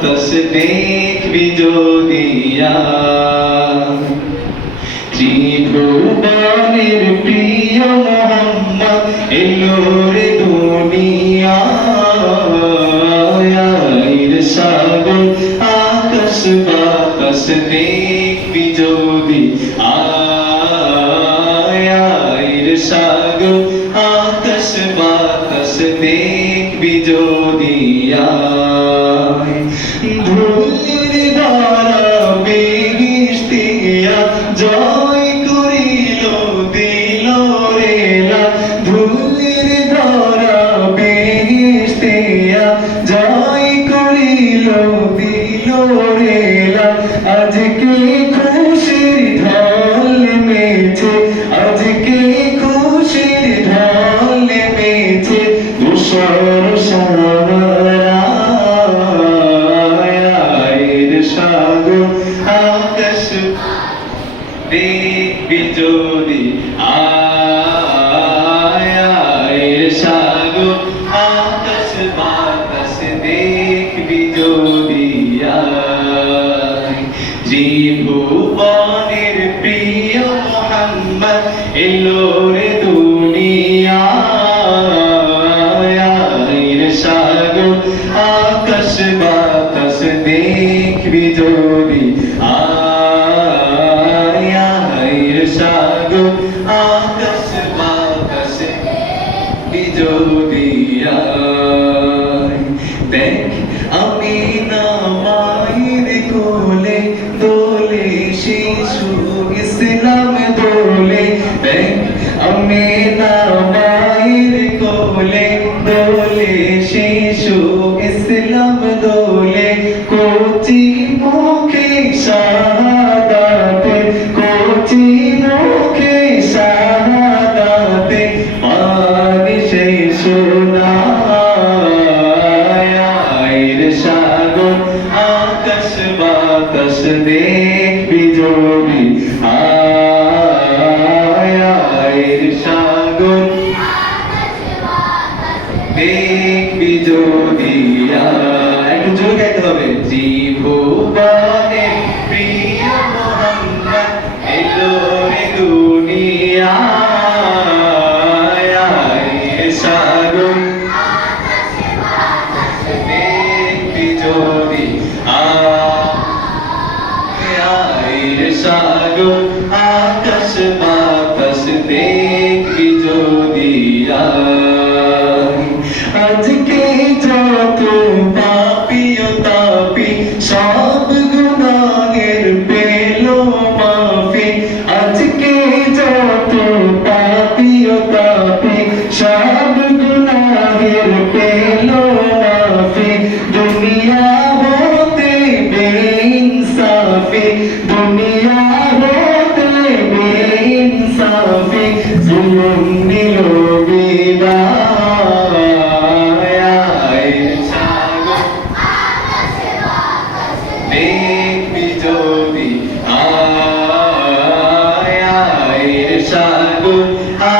বাতাস দেখবি যদিয়া ত্রিভুবনের প্রিয় মোহাম্মদ এলো রে দুনিয়ায় সাগর আকাশ বাতাস দেখবি যদি সাগর আকাশ বাতাস দেখবি যদি ধুলির দ্বারা বেহেশতিয়া জয় করিল দিল রেলা ধুলির দ্বারা বেহেশতিয়া জয় করিল দিল রেলা আজকে খুশির ঢল মেছে আজকে খুশির ঢল মেছে ধূসর সাগর আকাশ দেখবি যদি সাগর আকাশ বাতাস দেখবি যদি ত্রিভুবনের প্রিয় মোহাম্মদ এলো রে দুনিয়ায় সাগর আকাশ বাতাস দেখবি যদি সাগর আকাশ বাতাস দেখবি যদি দেখ আমি না মায়ের কোলে দোলে শিশু ইসলাম দোলে দেখ আমি না মায়ের কোলে দোলে শিশু ইসলাম দোলে কোচি মুখে শাহাদাতে কোচি মুখে শাহাদাতে পানি সেই সোনায় সাগর আকাশ বাতাস দেখবি যদি সাগর দেখবি যদি একটু জোর গাইতে হবে ত্রিভুবনের প্রিয় মোহাম্মদ এলো রে দুনিয়ায় সাগর দেখবি যদি সাগর আকাশ বাতাস দেখবি যদি আজকে যত পাপী ও তাপী সব গুনাহের পেল মাফি আজকে যত পাপী ও তাপী সব গুনাহের পেল মাফি দুনিয়া হতে বেইনসাফি দুনিয়া হতে বেইনসাফি জুলুম দিল দেখবি যদি সাগর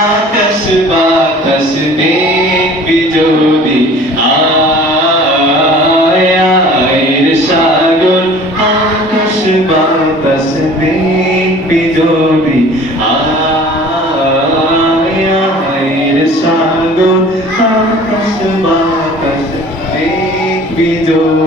আকাশ বাতাস দেখবি যদি সাগর আকাশ বাতাস দেখবি যদি সাগর আকাশ বাতাস দেখবি যদি